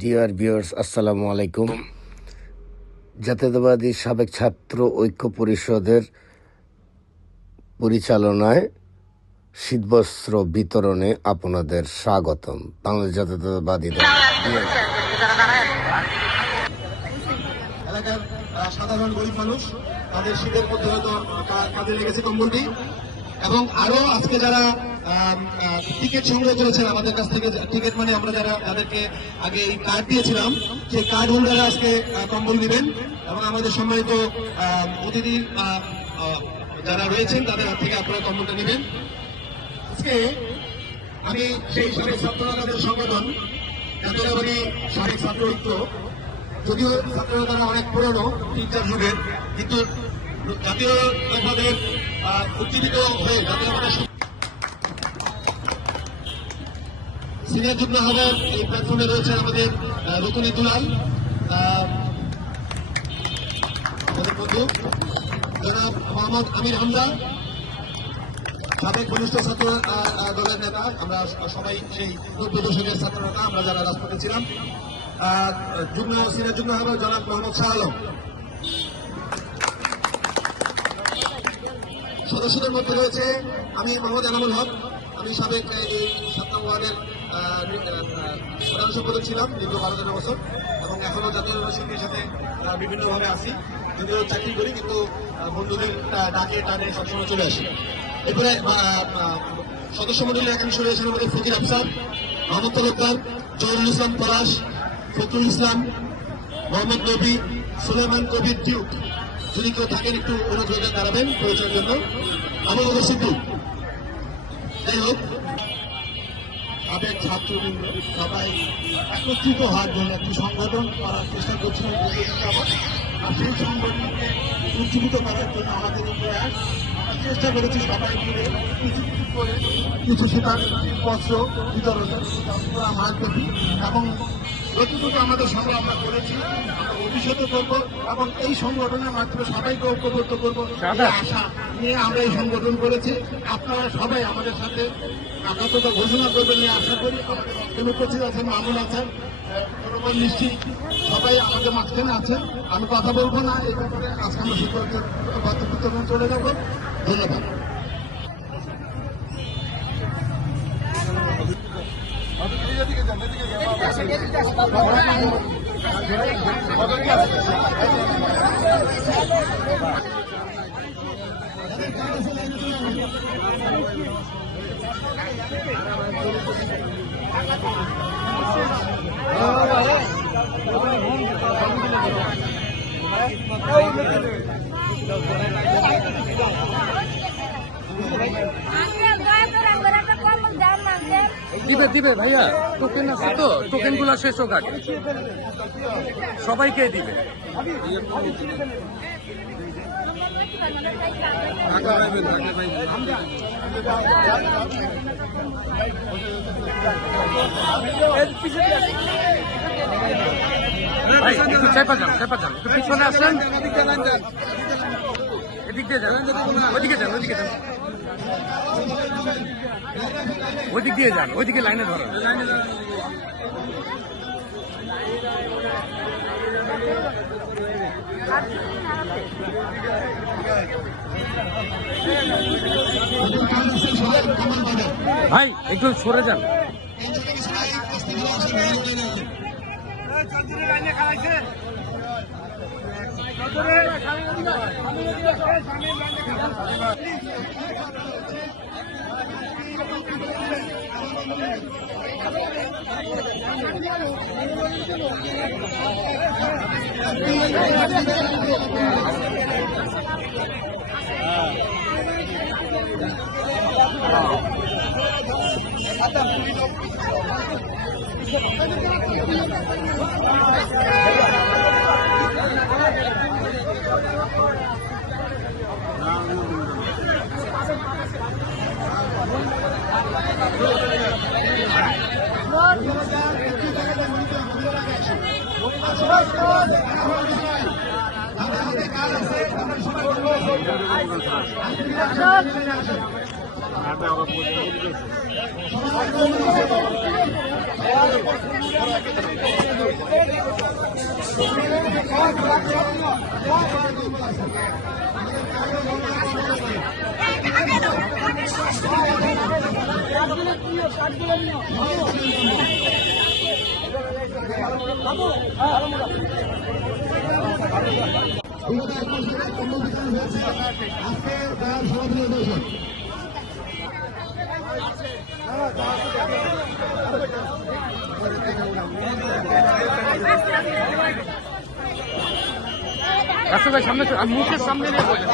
Dear viewers, আসসালামু আলাইকুম। জাতীয়তাবাদী সাবেক ছাত্র ঐক্য পরিষদের পরিচালনায় শীতবস্ত্র বিতরণে আপনাদের স্বাগতম। বাংলাদেশ জাতীয়তাবাদী দল এলাকার সাধারণ গরিব মানুষ তাদের শীতের মধ্যে হয়তো কাজে লেগেছে কম্বলটি, এবং আরো আজকে যারা টিকিট সংগ্রহ করেছেন আমাদের কাছ থেকে, টিকিট মানে আমরা যাদেরকে আগে এই কার্ড দিয়েছিলাম সেই কার্ড হোল্ডাররা আজকে কম্বল দিবেন, এবং আমাদের সম্মানিত অতিথি যারা রয়েছেন তাদের হাত থেকে আপনারা কম্বলটা নেবেন। আজকে আমি সেই সাবেক ছাত্রনেতাদের সংগঠন জাতীয়তাবাদী সাবেক ছাত্র ঐক্য, যদিও ছাত্রনেতারা অনেক পুরনো 3-4 যুগের, কিন্তু জাতীয়তাবাদের উজ্জীবিত হয়ে জাতীয়তাবাদের সিনিয়র যুগ্ম আহ্বায়ক এই প্ল্যাটফর্মে রয়েছেন আমাদের রুকুনি দুলাল, আমাদের বন্ধু জনাব মোহাম্মদ আমির হামজা, সাবেক ঘনিষ্ঠ ছাত্র দলের নেতা। আমরা সবাই সেই 90 দশকের ছাত্র নেতা, আমরা যারা রাজপথে ছিলাম। সিনিয়র যুগ্ম আহ্বায়ক জনাব মোহাম্মদ শাহ আলম। সদস্যদের মধ্যে রয়েছে আমি মোহাম্মদ এনামুল হক, আমি সাবেক এই 7 নং ওয়ার্ডের প্রধান সম্পাদক ছিলাম দীর্ঘ 12 বছর, এবং এখনো জাতীয় শিল্পীর সাথে বিভিন্নভাবে আছি, যদিও চাকরি করি, কিন্তু বন্ধুদের ডাকে টানে সবসময় চলে আসি। এরপরে সদস্য মন্ডলী এখানে চলে আসেন আমাদের ফকির আফসার, মোহাম্মদ তালুকদার, জহুরুল ইসলাম পলাশ, ফখরুল ইসলাম, মোহাম্মদ নবী, সুলেমান কবির ডিউক। যদি কেউ থাকেন একটু অনুরোধ দাঁড়াবেন পরিচয়ের জন্য। আবু বকর সিদ্দিক। যাই হোক, সাবেক ছাত্রবৃন্দ সবাই একত্রিত হওয়ার জন্য একটি সংগঠন করার চেষ্টা করছিলেন, আর সেই সংগঠনকে উজ্জীবিত করার জন্য আমাদের এই প্রয়াস। আমরা চেষ্টা করেছি সবাই মিলে কিছু করে কিছু শীতার বস্ত্র বিতরণের মাধ্যমে, এবং যতটুকু আমাদের সঙ্গে আমরা করেছি আমরা ভবিষ্যতে করবো, এবং এই সংগঠনের মাধ্যমে সবাইকে ঐক্যবদ্ধ করবো আশা নিয়ে আমরা এই সংগঠন করেছি। আপনারা সবাই আমাদের সাথে আপাতত ঘোষণা করবেন নিয়ে আশা করি। আমাদের উপস্থিত আছেন, মামুন আছেন, নিশ্চি, সবাই আমাদের মাঝখানে আছেন। আমি কথা বলবো না এই ব্যাপারে, আজকে আমরা শিক্ষকদের বার্তা বিতরণ চলে যাবো। ধন্যবাদ। দিবে ভাইয়া, টোকেন আছে তো, টোকেন গুলা শেষ হোক আগে, সবাইকে দিবে। ভাই একটু চেপা যান, একটু পিছনে আসেন, এদিক দিয়ে যান, ওইদিকে যান, ওইদিক দিয়ে যান, ওইদিকে লাইনে ধরেন। ভাই একটু সরে যান। সবাই বিগত 21 দিনে কর্মবিধান হয়েছে আজকে তার সমাধান হয়েছে। রাস্তা ভাই সামনে মুখের সামনে নিয়ে বলেন।